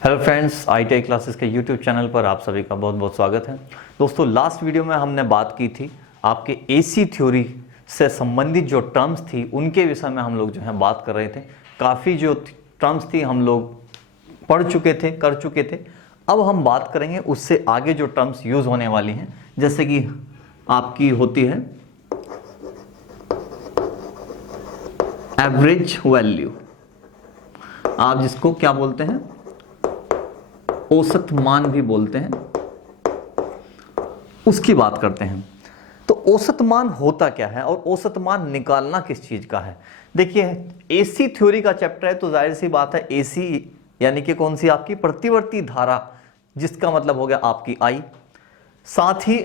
Hello friends, ITI classes के YouTube channel पर आप सभी का बहुत बहुत स्वागत है। दोस्तों, लास्ट वीडियो में हमने बात की थी आपके AC थ्योरी से संबंधित जो टर्म्स थी उनके विषय में हम लोग जो है बात कर रहे थे। काफ़ी जो टर्म्स थी हम लोग पढ़ चुके थे, कर चुके थे। अब हम बात करेंगे उससे आगे जो टर्म्स यूज़ होने वाली हैं, जैसे कि आपकी होती है एवरेज वैल्यू, आप जिसको क्या बोलते हैं, औसत मान भी बोलते हैं, उसकी बात करते हैं। तो औसत मान होता क्या है और औसत मान निकालना किस चीज का है। देखिए, AC थ्योरी का चैप्टर है तो जाहिर सी बात है AC यानी कि कौन सी, आपकी प्रतिवर्ती धारा, जिसका मतलब हो गया आपकी I, साथ ही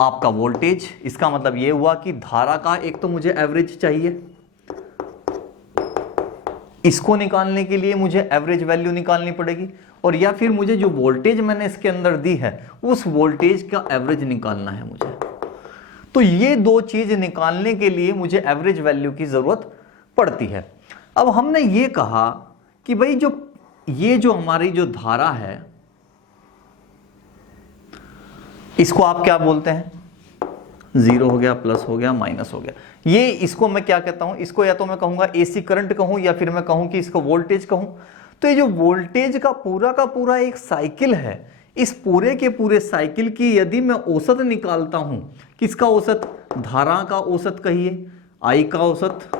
आपका वोल्टेज। इसका मतलब यह हुआ कि धारा का एक तो मुझे एवरेज चाहिए, इसको निकालने के लिए मुझे एवरेज वैल्यू निकालनी पड़ेगी, और या फिर मुझे जो वोल्टेज मैंने इसके अंदर दी है उस वोल्टेज का एवरेज निकालना है मुझे। तो ये दो चीज निकालने के लिए मुझे एवरेज वैल्यू की जरूरत पड़ती है। अब हमने ये कहा कि भाई ये जो हमारी जो धारा है, इसको आप क्या बोलते हैं, जीरो हो गया, प्लस हो गया, माइनस हो गया। ये इसको मैं क्या कहता हूं, इसको या तो मैं कहूंगा AC करंट कहूं या फिर मैं कहूं कि इसको वोल्टेज कहूं। तो ये जो वोल्टेज का पूरा एक साइकिल है, इस पूरे के पूरे साइकिल की यदि मैं औसत निकालता हूं, किसका औसत, धारा का औसत कहिए, I का औसत,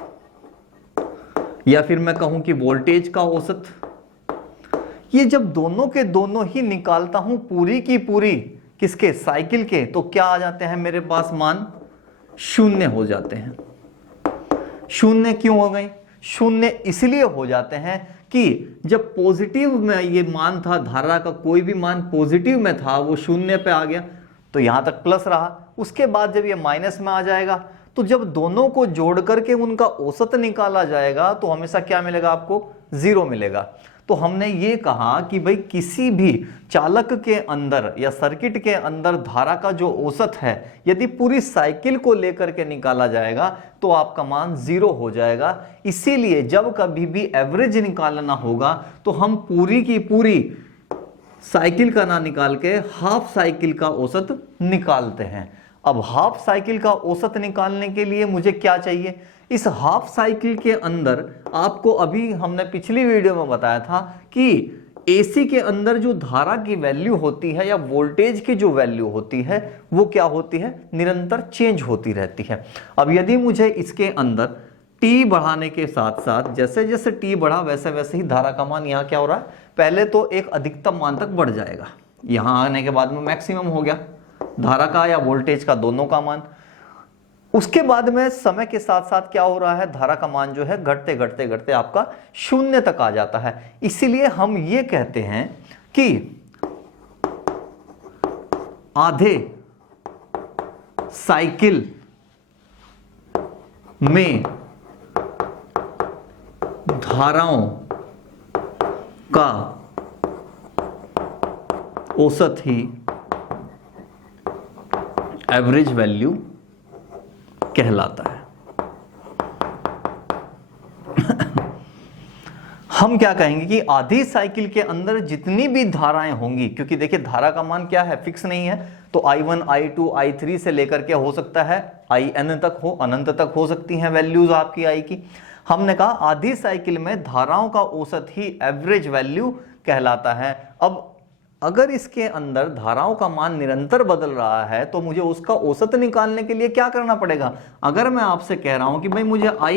या फिर मैं कहूं कि वोल्टेज का औसत, ये जब दोनों के दोनों ही निकालता हूं पूरी की पूरी किसके, साइकिल के, तो क्या आ जाते हैं मेरे पास मान, शून्य हो जाते हैं। शून्य क्यों हो गए, शून्य इसलिए हो जाते हैं कि जब पॉजिटिव में ये मान था, धारा का कोई भी मान पॉजिटिव में था, वो शून्य पे आ गया तो यहां तक प्लस रहा। उसके बाद जब ये माइनस में आ जाएगा तो जब दोनों को जोड़ करके उनका औसत निकाला जाएगा तो हमेशा क्या मिलेगा, आपको जीरो मिलेगा। तो हमने ये कहा कि भाई किसी भी चालक के अंदर या सर्किट के अंदर धारा का जो औसत है, यदि पूरी साइकिल को लेकर के निकाला जाएगा तो आपका मान जीरो हो जाएगा। इसीलिए जब कभी भी एवरेज निकालना होगा तो हम पूरी की पूरी साइकिल का ना निकाल के हाफ साइकिल का औसत निकालते हैं। अब हाफ साइकिल का औसत निकालने के लिए मुझे क्या चाहिए, इस हाफ साइकिल के अंदर आपको अभी हमने पिछली वीडियो में बताया था कि AC के अंदर जो धारा की वैल्यू होती है या वोल्टेज की जो वैल्यू होती है वो क्या होती है, निरंतर चेंज होती रहती है। अब यदि मुझे इसके अंदर T बढ़ाने के साथ साथ जैसे जैसे T बढ़ा वैसे वैसे ही धारा का मान यहाँ क्या हो रहा है, पहले तो एक अधिकतम मान तक बढ़ जाएगा, यहां आने के बाद में मैक्सिमम हो गया धारा का या वोल्टेज का, दोनों का मान। उसके बाद में समय के साथ साथ क्या हो रहा है, धारा का मान जो है घटते घटते घटते आपका शून्य तक आ जाता है। इसीलिए हम ये कहते हैं कि आधे साइकिल में धाराओं का औसत ही एवरेज वैल्यू कहलाता है। हम क्या कहेंगे कि आधी साइकिल के अंदर जितनी भी धाराएं होंगी, क्योंकि देखिए धारा का मान क्या है, फिक्स नहीं है, तो I1 I2 I3 से लेकर के हो सकता है IN तक हो, अनंत तक हो सकती हैं वैल्यूज आपकी I की। हमने कहा आधी साइकिल में धाराओं का औसत ही एवरेज वैल्यू कहलाता है। अब अगर इसके अंदर धाराओं का मान निरंतर बदल रहा है तो मुझे उसका औसत निकालने के लिए क्या करना पड़ेगा। अगर मैं आपसे कह रहा हूं कि भाई मुझे I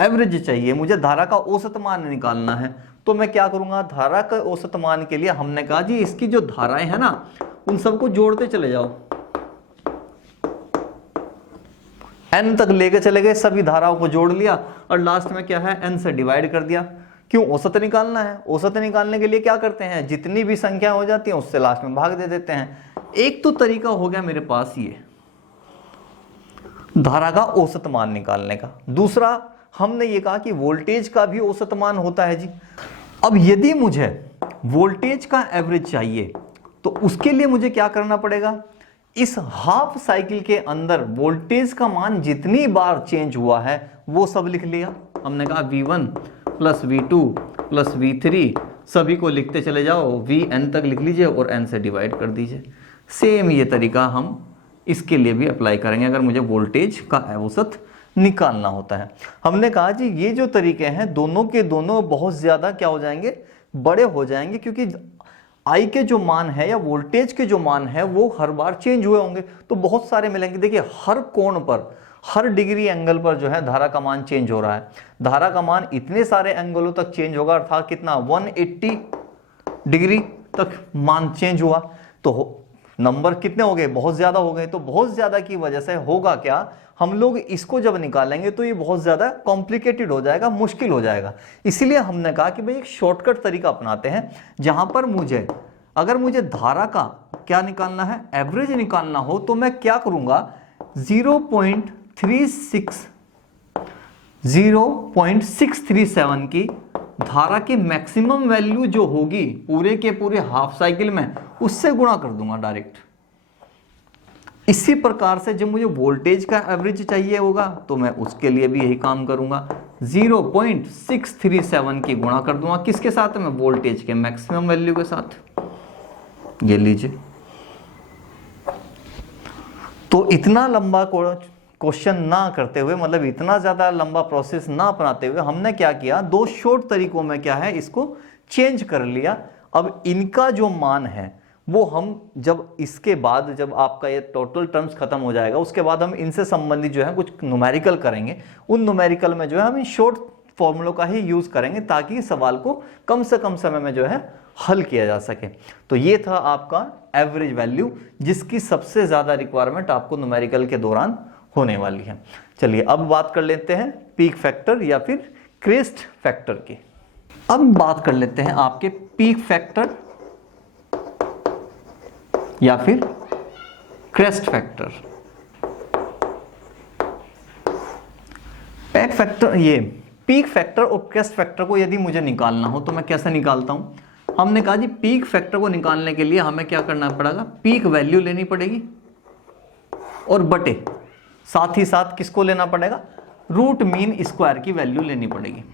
एवरेज चाहिए, मुझे धारा का औसत मान निकालना है, तो मैं क्या करूंगा, धारा का औसत मान के लिए हमने कहा जी इसकी जो धाराएं हैं ना उन सबको जोड़ते चले जाओ, N तक लेके चले गए, सभी धाराओं को जोड़ लिया और लास्ट में क्या है, N से डिवाइड कर दिया। क्यों, औसत निकालना है। औसत निकालने के लिए क्या करते हैं, जितनी भी संख्या हो जाती है उससे लास्ट में भाग दे देते हैं। एक तो तरीका हो गया मेरे पास ये धारा का औसत मान निकालने का। दूसरा हमने ये कहा कि वोल्टेज का भी औसत मान होता है जी। अब यदि मुझे वोल्टेज का एवरेज चाहिए तो उसके लिए मुझे क्या करना पड़ेगा, इस हाफ साइकिल के अंदर वोल्टेज का मान जितनी बार चेंज हुआ है वो सब लिख लिया। हमने कहा V1 plus V2 plus V3 सभी को लिखते चले जाओ, वी एन तक लिख लीजिए और एन से डिवाइड कर दीजिए। सेम ये तरीका हम इसके लिए भी अप्लाई करेंगे अगर मुझे वोल्टेज का औसत निकालना होता है। हमने कहा जी ये जो तरीके हैं दोनों के दोनों बहुत ज़्यादा क्या हो जाएंगे, बड़े हो जाएंगे, क्योंकि आई के जो मान है या वोल्टेज के जो मान है वो हर बार चेंज हुए होंगे, तो बहुत सारे मिलेंगे। देखिए हर कोण पर, हर डिग्री एंगल पर जो है धारा का मान चेंज हो रहा है। धारा का मान इतने सारे एंगलों तक चेंज होगा, अर्थात कितना 180 डिग्री तक मान चेंज हुआ, तो नंबर कितने हो गए, बहुत ज्यादा हो गए। तो बहुत ज्यादा की वजह से होगा क्या, हम लोग इसको जब निकालेंगे तो ये बहुत ज्यादा कॉम्प्लिकेटेड हो जाएगा, मुश्किल हो जाएगा। इसीलिए हमने कहा कि भाई एक शॉर्टकट तरीका अपनाते हैं, जहां पर मुझे अगर मुझे धारा का क्या निकालना है, एवरेज निकालना हो, तो मैं क्या करूंगा, 0.637 की धारा की मैक्सिमम वैल्यू जो होगी पूरे के पूरे हाफ साइकिल में, उससे गुणा कर दूंगा डायरेक्ट। इसी प्रकार से जब मुझे वोल्टेज का एवरेज चाहिए होगा तो मैं उसके लिए भी यही काम करूंगा, 0.637 की गुणा कर दूंगा किसके साथ में, वोल्टेज के मैक्सिमम वैल्यू के साथ। ये लीजिए, तो इतना लंबा क्वेश्चन ना करते हुए, मतलब इतना ज्यादा लंबा प्रोसेस ना अपनाते हुए, हमने क्या किया, दो शॉर्ट तरीकों में क्या है, इसको चेंज कर लिया। अब इनका जो मान है वो हम जब इसके बाद, जब आपका ये टोटल टर्म्स खत्म हो जाएगा, उसके बाद हम इनसे संबंधित जो है कुछ न्यूमेरिकल करेंगे। उन न्यूमेरिकल में जो है हम इन शॉर्ट फॉर्मूलों का ही यूज करेंगे, ताकि इस सवाल को कम से कम समय में जो है हल किया जा सके। तो ये था आपका एवरेज वैल्यू, जिसकी सबसे ज्यादा रिक्वायरमेंट आपको न्यूमेरिकल के दौरान होने वाली है। चलिए अब बात कर लेते हैं पीक फैक्टर या फिर क्रेस्ट फैक्टर की। अब बात कर लेते हैं आपके पीक फैक्टर या फिर क्रेस्ट फैक्टर। पीक फैक्टर, ये पीक फैक्टर और क्रेस्ट फैक्टर को यदि मुझे निकालना हो तो मैं कैसे निकालता हूं। हमने कहा जी पीक फैक्टर को निकालने के लिए हमें क्या करना पड़ेगा, पीक वैल्यू लेनी पड़ेगी और बटे साथ ही साथ किसको लेना पड़ेगा, रूट मीन स्क्वायर की वैल्यू लेनी पड़ेगी।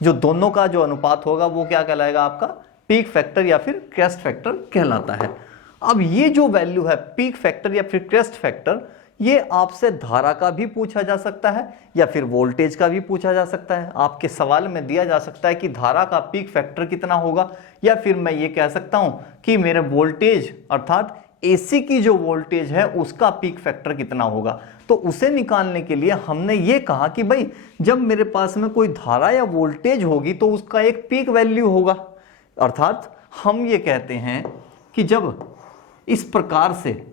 जो दोनों का जो अनुपात होगा वो क्या कहलाएगा, आपका पीक फैक्टर या फिर क्रेस्ट फैक्टर कहलाता है। अब ये जो वैल्यू है पीक फैक्टर या फिर क्रेस्ट फैक्टर, ये आपसे धारा का भी पूछा जा सकता है या फिर वोल्टेज का भी पूछा जा सकता है। आपके सवाल में दिया जा सकता है कि धारा का पीक फैक्टर कितना होगा, या फिर मैं ये कह सकता हूं कि मेरे वोल्टेज अर्थात एसी की जो वोल्टेज है उसका पीक फैक्टर कितना होगा। तो उसे निकालने के लिए हमने ये कहा कि भाई जब मेरे पास में कोई धारा या वोल्टेज होगी तो उसका एक पीक वैल्यू होगा। अर्थात हम ये कहते हैं कि जब इस प्रकार से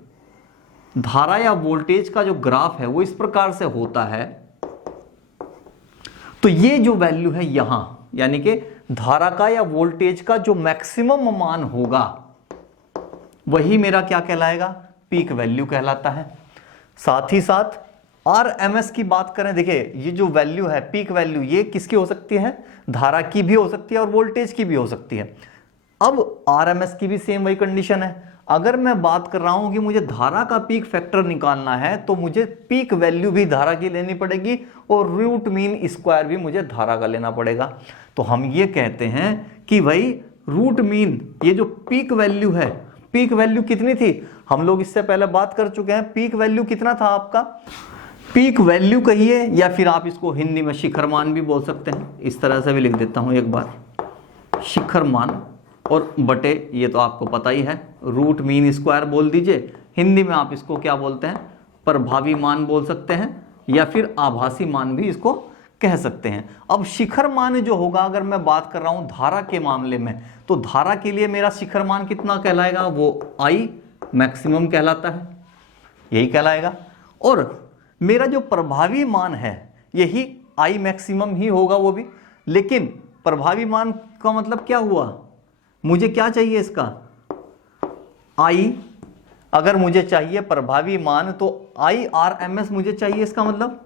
धारा या वोल्टेज का जो ग्राफ है वो इस प्रकार से होता है, तो ये जो वैल्यू है यहां, यानी कि धारा का या वोल्टेज का जो मैक्सिमम मान होगा वही मेरा क्या कहलाएगा, पीक वैल्यू कहलाता है। साथ ही साथ आरएमएस की बात करें, देखिए ये जो वैल्यू है पीक वैल्यू, ये किसकी हो सकती है, धारा की भी हो सकती है और वोल्टेज की भी हो सकती है। अब आरएमएस की भी सेम वही कंडीशन है। अगर मैं बात कर रहा हूं कि मुझे धारा का पीक फैक्टर निकालना है तो मुझे पीक वैल्यू भी धारा की लेनी पड़ेगी और रूट मीन स्क्वायर भी मुझे धारा का लेना पड़ेगा। तो हम ये कहते हैं कि भाई रूट मीन, ये जो पीक वैल्यू है, पीक वैल्यू कितनी थी, हम लोग इससे पहले बात कर चुके हैं। पीक वैल्यू कितना था आपका, पीक वैल्यू कहिए या फिर आप इसको हिंदी में शिखर मान भी बोल सकते हैं। इस तरह से भी लिख देता हूं एक बार, शिखर मान और बटे, ये तो आपको पता ही है, रूट मीन स्क्वायर बोल दीजिए। हिंदी में आप इसको क्या बोलते हैं, प्रभावी मान बोल सकते हैं या फिर आभासी मान भी इसको कह सकते हैं। अब शिखर मान जो होगा, अगर मैं बात कर रहा हूं धारा के मामले में, तो धारा के लिए मेरा शिखर मान कितना कहलाएगा, वो आई मैक्सिमम कहलाता है, यही कहलाएगा। और मेरा जो प्रभावी मान है यही आई मैक्सिमम ही होगा वो भी। लेकिन प्रभावी मान का मतलब क्या हुआ, मुझे क्या चाहिए इसका, आई। अगर मुझे चाहिए प्रभावी मान तो आई आरएमएस मुझे चाहिए इसका मतलब।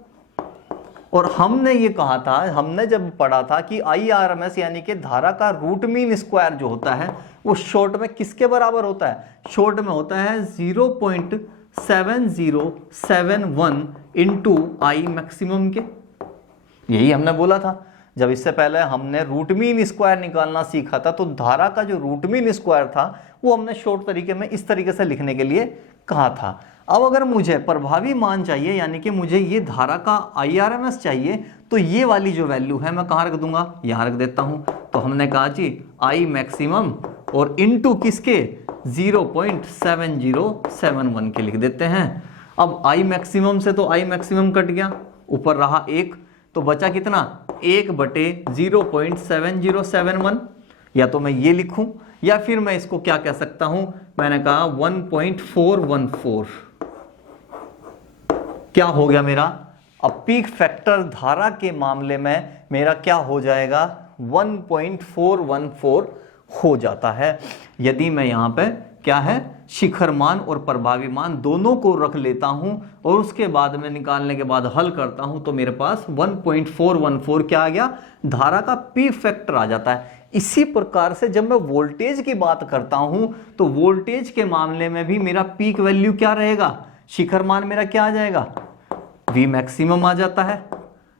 और हमने ये कहा था, हमने जब पढ़ा था कि आई आरएमएस यानी कि धारा का रूट मीन स्क्वायर जो होता है वो शॉर्ट में किसके बराबर होता है, शॉर्ट में होता है 0.7071 इंटू आई मैक्सिमम के। यही हमने बोला था। जब इससे पहले हमने रूट मीन स्क्वायर निकालना सीखा था तो धारा का जो रूट मीन स्क्वायर था वो हमने शॉर्ट तरीके में इस तरीके से लिखने के लिए कहा था। अब अगर मुझे प्रभावी मान चाहिए, यानी कि मुझे ये धारा का IRMS चाहिए, तो ये वाली जो वैल्यू है मैं कहाँ रख दूंगा, यहाँ रख देता हूँ। तो हमने कहा जी I मैक्सिमम और इनटू किसके 0.7071 के लिख देते हैं। अब I मैक्सिमम से तो I मैक्सिमम कट गया, ऊपर रहा 1, तो बचा कितना 1/0.7071। या तो मैं ये लिखूं या फिर मैं इसको क्या कह सकता हूं, मैंने कहा 1.414 क्या हो गया मेरा। अब पीक फैक्टर धारा के मामले में मेरा क्या हो जाएगा 1.414 हो जाता है। यदि मैं यहां पे क्या है शिखर मान और प्रभावी मान दोनों को रख लेता हूं और उसके बाद में निकालने के बाद हल करता हूं तो मेरे पास 1.414 क्या आ गया, धारा का पीक फैक्टर आ जाता है। इसी प्रकार से जब मैं वोल्टेज की बात करता हूं तो वोल्टेज के मामले में भी मेरा पीक वैल्यू क्या रहेगा, शिखर मान मेरा क्या आ जाएगा V मैक्सिमम आ जाता है।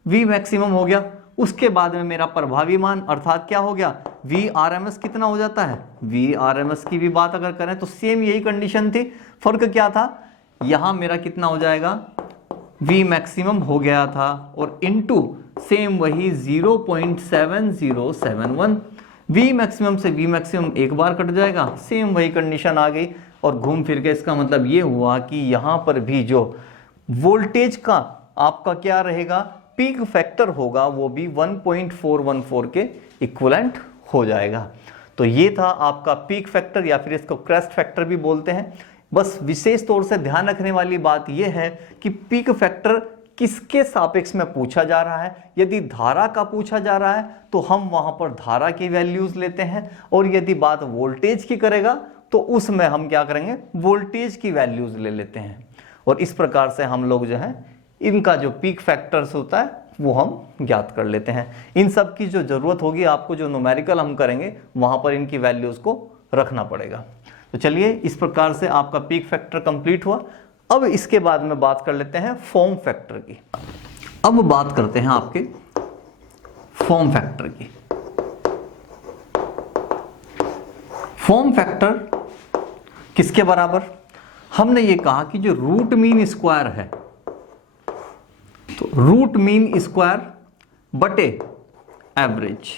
V मैक्सिमम हो गया, उसके बाद में मेरा प्रभावी मान अर्थात क्या हो गया VRMS कितना हो जाता है। VRMS की भी बात अगर करें तो सेम यही कंडीशन थी, फर्क क्या था, यहां मेरा कितना हो जाएगा V मैक्सिमम हो गया था और इनटू सेम वही 0.7071। V मैक्सिमम से V मैक्सिमम एक बार कट जाएगा, सेम वही कंडीशन आ गई। और घूम फिर के इसका मतलब ये हुआ कि यहां पर भी जो वोल्टेज का आपका क्या रहेगा पीक फैक्टर होगा वो भी 1.414 के इक्विवेलेंट हो जाएगा। तो ये था आपका पीक फैक्टर या फिर इसको क्रेस्ट फैक्टर भी बोलते हैं। बस विशेष तौर से ध्यान रखने वाली बात यह है कि पीक फैक्टर किसके सापेक्ष में पूछा जा रहा है। यदि धारा का पूछा जा रहा है तो हम वहां पर धारा की वैल्यूज लेते हैं, और यदि बात वोल्टेज की करेगा तो उसमें हम क्या करेंगे वोल्टेज की वैल्यूज ले लेते हैं। और इस प्रकार से हम लोग जो है इनका जो पीक फैक्टर्स होता है वो हम ज्ञात कर लेते हैं। इन सब की जो जरूरत होगी आपको, जो न्यूमेरिकल हम करेंगे वहां पर इनकी वैल्यूज को रखना पड़ेगा। तो चलिए इस प्रकार से आपका पीक फैक्टर कंप्लीट हुआ। अब इसके बाद में बात कर लेते हैं फॉर्म फैक्टर की। अब बात करते हैं आपके फॉर्म फैक्टर की। फॉर्म फैक्टर किसके बराबर, हमने ये कहा कि जो रूट मीन स्क्वायर है तो रूट मीन स्क्वायर बटे एवरेज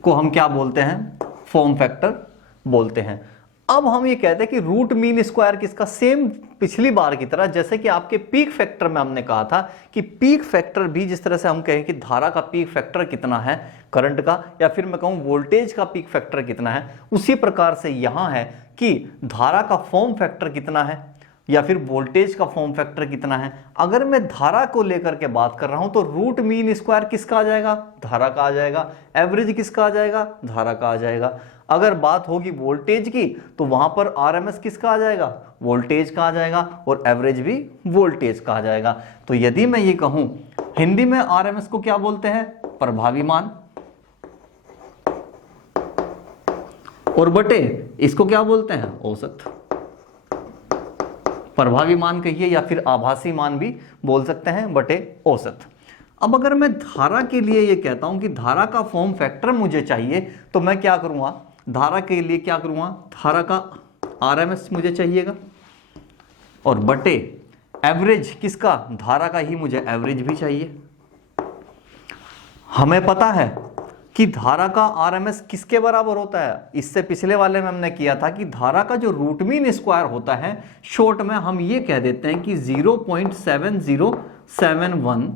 को हम क्या बोलते हैं, फॉर्म फैक्टर बोलते हैं। अब हम ये कहते हैं कि रूट मीन स्क्वायर किसका, सेम पिछली बार की तरह जैसे कि आपके पीक फैक्टर में हमने कहा था कि पीक फैक्टर भी जिस तरह से हम कहें कि धारा का पीक फैक्टर कितना है करंट का, या फिर मैं कहूं वोल्टेज का पीक फैक्टर कितना है, उसी प्रकार से यहां है कि धारा का फॉर्म फैक्टर कितना है या फिर वोल्टेज का फॉर्म फैक्टर कितना है। अगर मैं धारा को लेकर के बात कर रहा हूं तो रूट मीन स्क्वायर किसका आ जाएगा, धारा का आ जाएगा। एवरेज किसका आ जाएगा, धारा का आ जाएगा। अगर बात होगी वोल्टेज की तो वहां पर RMS किसका आ जाएगा, वोल्टेज का आ जाएगा, और एवरेज भी वोल्टेज का आ जाएगा। तो यदि मैं ये कहूं हिंदी में RMS को क्या बोलते हैं, प्रभावी मान, और बटे इसको क्या बोलते हैं, औसत। प्रभावी मान कहिए या फिर आभासी मान भी बोल सकते हैं, बटे औसत। अब अगर मैं धारा के लिए ये कहता हूं कि धारा का फॉर्म फैक्टर मुझे चाहिए तो मैं क्या करूंगा, धारा के लिए क्या करूंगा, धारा का RMS मुझे चाहिएगा, और बटे एवरेज किसका, धारा का ही मुझे एवरेज भी चाहिए। हमें पता है कि धारा का RMS किसके बराबर होता है, इससे पिछले वाले में हमने किया था कि धारा का जो रूट मीन स्क्वायर होता है, शॉर्ट में हम ये कह देते हैं कि 0.7071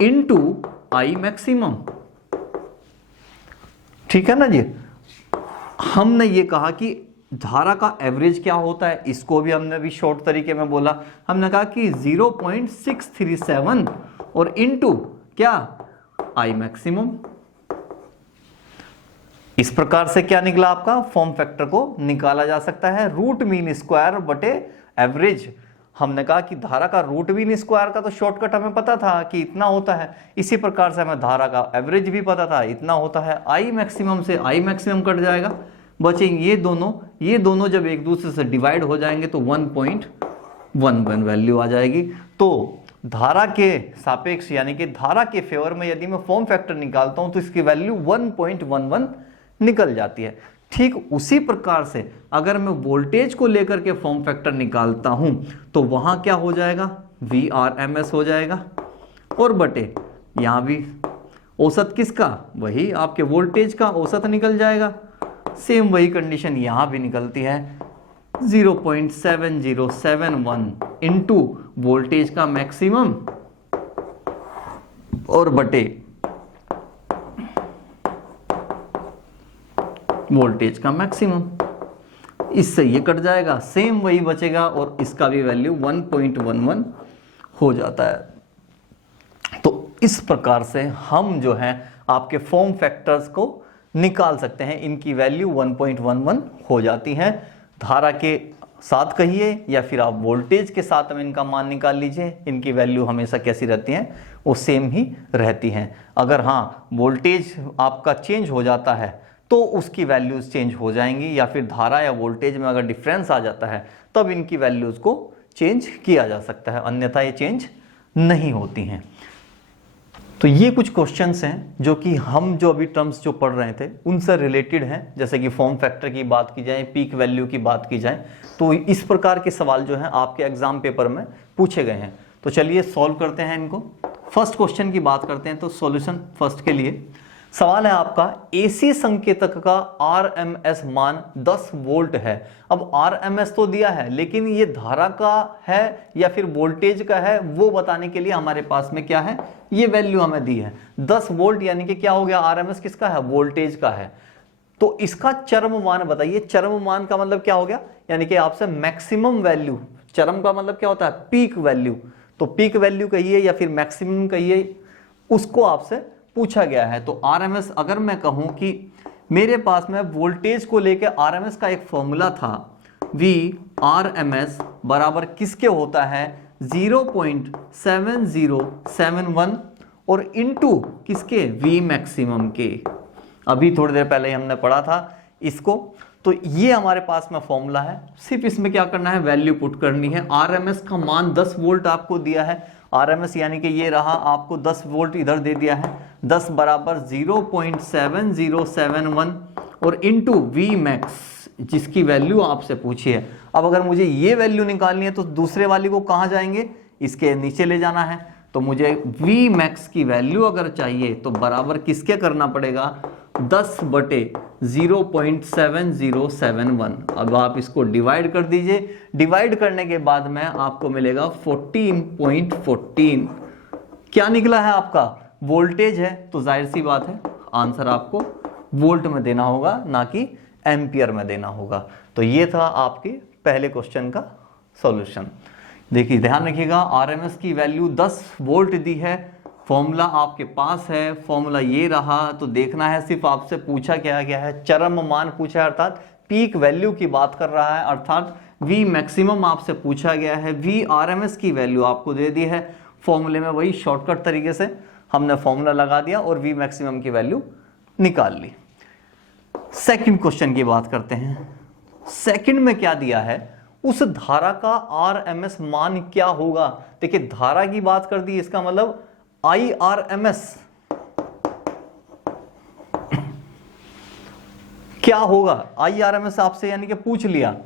इंटू I मैक्सिमम। ठीक है ना जी। हमने ये कहा कि धारा का एवरेज क्या होता है, इसको भी हमने भी शॉर्ट तरीके में बोला। हमने कहा कि 0.637 और इंटू क्या I मैक्सिमम। इस प्रकार से क्या निकला, आपका फॉर्म फैक्टर को निकाला जा सकता है रूट मीन स्क्वायर बटे एवरेज। हमने कहा कि धारा का रूट मीन स्क्वायर का तो शॉर्टकट हमें पता था कि इतना होता है, इसी प्रकार से हमें धारा का एवरेज भी पता था इतना होता है। I मैक्सिमम से I मैक्सिमम कट जाएगा, बचेंगे ये दोनों जब एक दूसरे से डिवाइड हो जाएंगे तो 1.11 वैल्यू आ जाएगी। तो धारा के सापेक्ष यानी कि धारा के फेवर में यदि मैं फॉर्म फैक्टर निकालता हूं तो इसकी वैल्यू 1.11 निकल जाती है। ठीक उसी प्रकार से अगर मैं वोल्टेज को लेकर के फॉर्म फैक्टर निकालता हूं तो वहां क्या हो जाएगा, VRMS हो जाएगा, और बटे यहां भी औसत किसका, वही आपके वोल्टेज का औसत निकल जाएगा। सेम वही कंडीशन यहां भी निकलती है, 0.7071 इंटू वोल्टेज का मैक्सिमम और बटे वोल्टेज का मैक्सिमम। इससे ये कट जाएगा, सेम वही बचेगा और इसका भी वैल्यू 1.11 हो जाता है। तो इस प्रकार से हम जो है आपके फॉर्म फैक्टर्स को निकाल सकते हैं, इनकी वैल्यू 1.11 हो जाती है। धारा के साथ कहिए या फिर आप वोल्टेज के साथ में इनका मान निकाल लीजिए, इनकी वैल्यू हमेशा कैसी रहती हैं, वो सेम ही रहती हैं। अगर हाँ वोल्टेज आपका चेंज हो जाता है तो उसकी वैल्यूज चेंज हो जाएंगी, या फिर धारा या वोल्टेज में अगर डिफरेंस आ जाता है तब इनकी वैल्यूज को चेंज किया जा सकता है, अन्यथा ये चेंज नहीं होती हैं। तो ये कुछ क्वेश्चंस हैं जो कि हम जो अभी टर्म्स जो पढ़ रहे थे उनसे रिलेटेड हैं, जैसे कि फॉर्म फैक्टर की बात की जाए, पीक वैल्यू की बात की जाए, तो इस प्रकार के सवाल जो हैं आपके एग्जाम पेपर में पूछे गए हैं। तो चलिए सॉल्व करते हैं इनको। फर्स्ट क्वेश्चन की बात करते हैं, तो सॉल्यूशन फर्स्ट के लिए सवाल है आपका, एसी संकेतक का आरएमएस मान 10 वोल्ट है। अब आरएमएस तो दिया है, लेकिन ये धारा का है या फिर वोल्टेज का है वो बताने के लिए हमारे पास में क्या है, ये वैल्यू हमें दी है 10 वोल्ट, यानी कि क्या हो गया, आरएमएस किसका है, वोल्टेज का है। तो इसका चरम मान बताइए। चरम मान का मतलब क्या हो गया, यानी कि आपसे मैक्सिमम वैल्यू, चरम का मतलब क्या होता है, पीक वैल्यू। तो पीक वैल्यू कहिए या फिर मैक्सिमम कहिए, उसको आपसे पूछा गया है। तो आरएमएस अगर मैं कहूं कि मेरे पास में वोल्टेज को लेकर आरएमएस का एक फॉर्मूला था, VRMS बराबर किसके होता है, 0.7071 और इनटू किसके, V मैक्सिमम के। अभी थोड़ी देर पहले हमने पढ़ा था इसको। तो ये हमारे पास में फॉर्मूला है, सिर्फ इसमें क्या करना है, वैल्यू पुट करनी है। आरएमएस का मान 10 वोल्ट आपको दिया है, आरएमएस यानी कि ये रहा, आपको 10 वोल्ट इधर दे दिया है, 10 बराबर 0.7071 और इनटू V मैक्स, जिसकी वैल्यू आपसे पूछी है। अब अगर मुझे ये वैल्यू निकालनी है तो दूसरे वाली को कहाँ जाएंगे, इसके नीचे ले जाना है। तो मुझे V मैक्स की वैल्यू अगर चाहिए तो बराबर किसके करना पड़ेगा, 10 बटे 0.7071। अब आप इसको डिवाइड कर दीजिए, डिवाइड करने के बाद में आपको मिलेगा 14.14। क्या निकला है आपका, वोल्टेज है, तो जाहिर सी बात है आंसर आपको वोल्ट में देना होगा, ना कि एम्पियर में देना होगा। तो ये था आपके पहले क्वेश्चन का सॉल्यूशन। देखिए ध्यान रखिएगा, आरएमएस की वैल्यू 10 वोल्ट दी है, फॉर्मूला आपके पास है, फॉर्मूला ये रहा। तो देखना है सिर्फ आपसे पूछा क्या गया है, चरम मान पूछा है, अर्थात पीक वैल्यू की बात कर रहा है, अर्थात V मैक्सिमम आपसे पूछा गया है। VRMS की वैल्यू आपको दे दी है, फॉर्मूले में वही शॉर्टकट तरीके से हमने फॉर्मूला लगा दिया और V मैक्सिमम की वैल्यू निकाल ली। सेकंड क्वेश्चन की बात करते हैं। सेकंड में क्या दिया है, उस धारा का आरएमएस मान क्या होगा। देखिए धारा की बात कर दी, इसका मतलब IRMS क्या होगा, IRMS आपसे यानी कि पूछ लिया,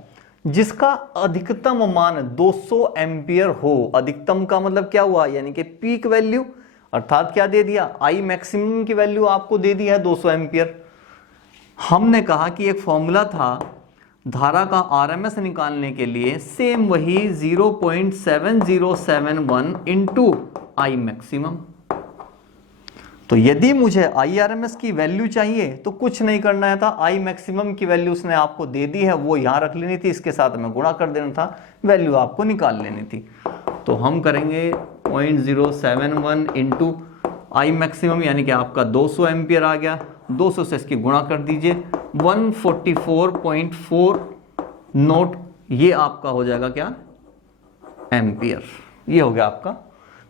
जिसका अधिकतम मान 200 एम्पियर हो। अधिकतम का मतलब क्या हुआ, यानी कि पीक वैल्यू, अर्थात क्या दे दिया, I मैक्सिमम की वैल्यू आपको दे दी है 200 एम्पियर। हमने कहा कि एक फॉर्मूला था धारा का आरएमएस निकालने के लिए, सेम वही 0.7071 इंटू I मैक्सिमम। तो यदि मुझे IRMS की वैल्यू चाहिए तो कुछ नहीं करना है था, I मैक्सिमम की वैल्यू उसने आपको दे दी है, वो यहां रख लेनी थी, इसके साथ में गुणा कर देना था, वैल्यू आपको निकाल लेनी थी। तो हम करेंगे 0.071 इंटू I मैक्सिमम, यानी कि आपका 200 एम्पियर आ गया, 200 से इसकी गुणा कर दीजिए, 144.4 नोट, ये आपका हो जाएगा क्या, एम्पियर। ये हो गया आपका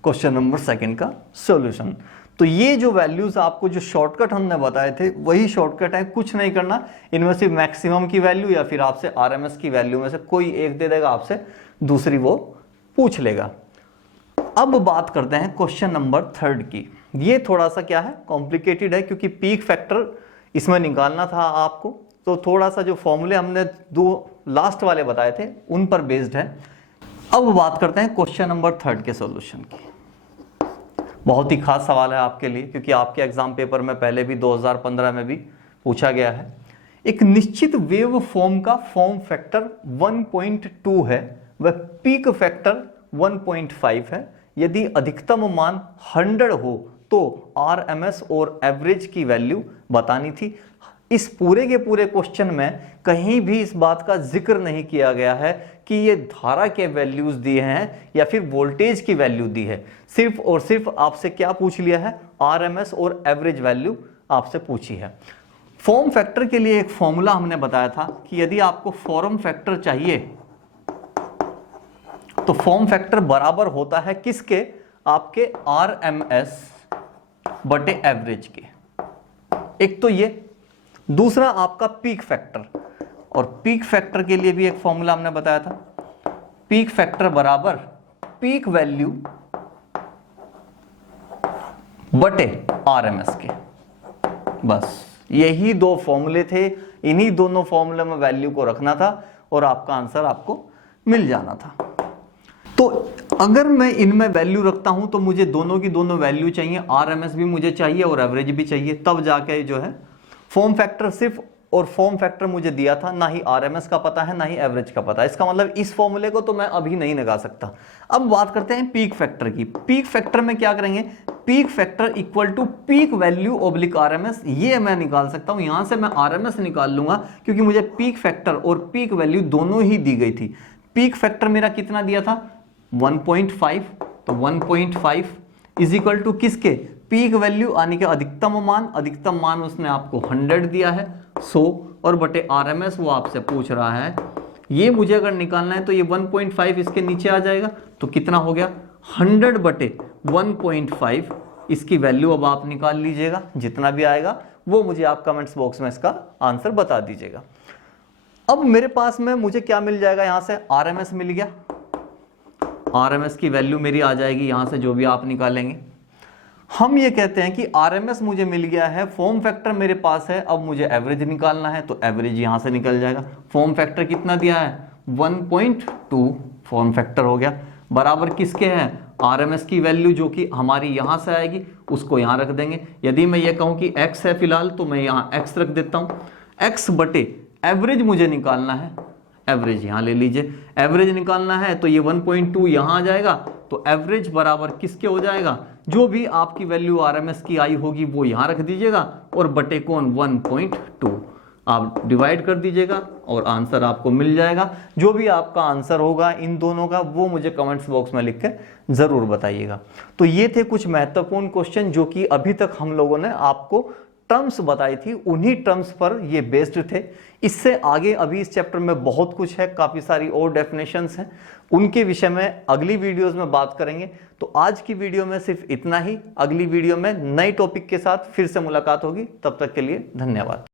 क्वेश्चन नंबर सेकंड का सॉल्यूशन। तो ये जो वैल्यूज आपको जो शॉर्टकट हमने बताए थे वही शॉर्टकट है, कुछ नहीं करना, इनमें से मैक्सिमम की वैल्यू या फिर आपसे आरएमएस की वैल्यू में से कोई एक दे देगा, आपसे दूसरी वो पूछ लेगा। अब बात करते हैं क्वेश्चन नंबर 3 की। ये थोड़ा सा क्या है, कॉम्प्लिकेटेड है, क्योंकि पीक फैक्टर इसमें निकालना था आपको, तो थोड़ा सा जो फॉर्मूले हमने दो लास्ट वाले बताए थे उन पर बेस्ड है। अब बात करते हैं क्वेश्चन नंबर 3 के सॉल्यूशन की। बहुत ही खास सवाल है आपके लिए, क्योंकि आपके एग्जाम पेपर में पहले भी 2015 में भी पूछा गया है। एक निश्चित वेव फॉर्म का फॉर्म फैक्टर 1.2 है, वह पीक फैक्टर 1.5 है। यदि अधिकतम मान 100 हो तो आरएमएस और एवरेज की वैल्यू बतानी थी। इस पूरे के पूरे क्वेश्चन में कहीं भी इस बात का जिक्र नहीं किया गया है कि ये धारा के वैल्यूज दिए हैं या फिर वोल्टेज की वैल्यू दी है। सिर्फ और सिर्फ आपसे क्या पूछ लिया है, आरएमएस और एवरेज वैल्यू आपसे पूछी है। फॉर्म फैक्टर के लिए एक फॉर्मूला हमने बताया था कि यदि आपको फॉर्म फैक्टर चाहिए तो फॉर्म फैक्टर बराबर होता है किसके, आपके आरएमएस बटे एवरेज के। एक तो ये, दूसरा आपका पीक फैक्टर, और पीक फैक्टर के लिए भी एक फॉर्मूला हमने बताया था, पीक फैक्टर बराबर पीक वैल्यू बटे आरएमएस के। बस यही दो फॉर्मूले थे, इन्हीं दोनों फॉर्मूले में वैल्यू को रखना था और आपका आंसर आपको मिल जाना था। तो अगर मैं इनमें वैल्यू रखता हूं तो मुझे दोनों की दोनों वैल्यू चाहिए, आरएमएस भी मुझे चाहिए और एवरेज भी चाहिए, तब जाके जो है फॉर्म फैक्टर सिर्फ, और फॉर्म फैक्टर मुझे दिया था, ना ही आरएमएस का पता है ना ही एवरेज का पता है। इसका मतलब इस फॉर्मूले को तो मैं अभी नहीं लगा सकता। अब बात करते हैं पीक फैक्टर की। पीक फैक्टर में क्या करेंगे, peak factor equal to peak value oblique RMS, ये मैं निकाल सकता हूं। यहां से मैं आरएमएस निकाल लूंगा क्योंकि मुझे पीक फैक्टर और पीक वैल्यू दोनों ही दी गई थी। पीक फैक्टर मेरा कितना दिया था, 1.5, तो 1.5 इज इक्वल टू किसके, पीक वैल्यू यानी कि अधिकतम मान उसने आपको 100 दिया है, 100, और बटे आरएमएस वो आपसे पूछ रहा है। ये मुझे अगर निकालना है तो ये 1.5 इसके नीचे आ जाएगा, तो कितना हो गया 100 बटे 1.5। इसकी वैल्यू अब आप निकाल लीजिएगा, जितना भी आएगा वो मुझे आप कमेंट्स बॉक्स में इसका आंसर बता दीजिएगा। अब मेरे पास में मुझे क्या मिल जाएगा, यहां से आरएमएस मिल गया, आरएमएस की वैल्यू मेरी आ जाएगी यहां से जो भी आप निकालेंगे। हम ये कहते हैं कि आरएमएस मुझे मिल गया है, फॉर्म फैक्टर मेरे पास है, अब मुझे एवरेज निकालना है, तो एवरेज यहां से निकल जाएगा। फॉर्म फैक्टर कितना दिया है, 1.2 फॉर्म फैक्टर हो गया, बराबर किसके है, आरएमएस की वैल्यू जो कि हमारी यहां से आएगी उसको यहां रख देंगे। यदि मैं ये कहूं कि x है फिलहाल, तो मैं यहां x रख देता हूं। x बटे एवरेज मुझे निकालना है, एवरेज यहां ले लीजिए, एवरेज निकालना है तो ये 1.2 यहां आ जाएगा, तो एवरेज बराबर किसके हो जाएगा, जो भी आपकी वैल्यू आरएमएस की आई होगी वो यहां रख दीजिएगा, और बटे कौन 1.2 आप डिवाइड कर दीजिएगा और आंसर आपको मिल जाएगा। जो भी आपका आंसर होगा इन दोनों का वो मुझे कमेंट्स बॉक्स में लिख के जरूर बताइएगा। तो ये थे कुछ महत्वपूर्ण क्वेश्चन जो कि अभी तक हम लोगों ने आपको टर्म्स बताई थी, उन्हीं टर्म्स पर ये बेस्ड थे। इससे आगे अभी इस चैप्टर में बहुत कुछ है, काफी सारी और डेफिनेशंस हैं, उनके विषय में अगली वीडियोस में बात करेंगे। तो आज की वीडियो में सिर्फ इतना ही, अगली वीडियो में नए टॉपिक के साथ फिर से मुलाकात होगी, तब तक के लिए धन्यवाद।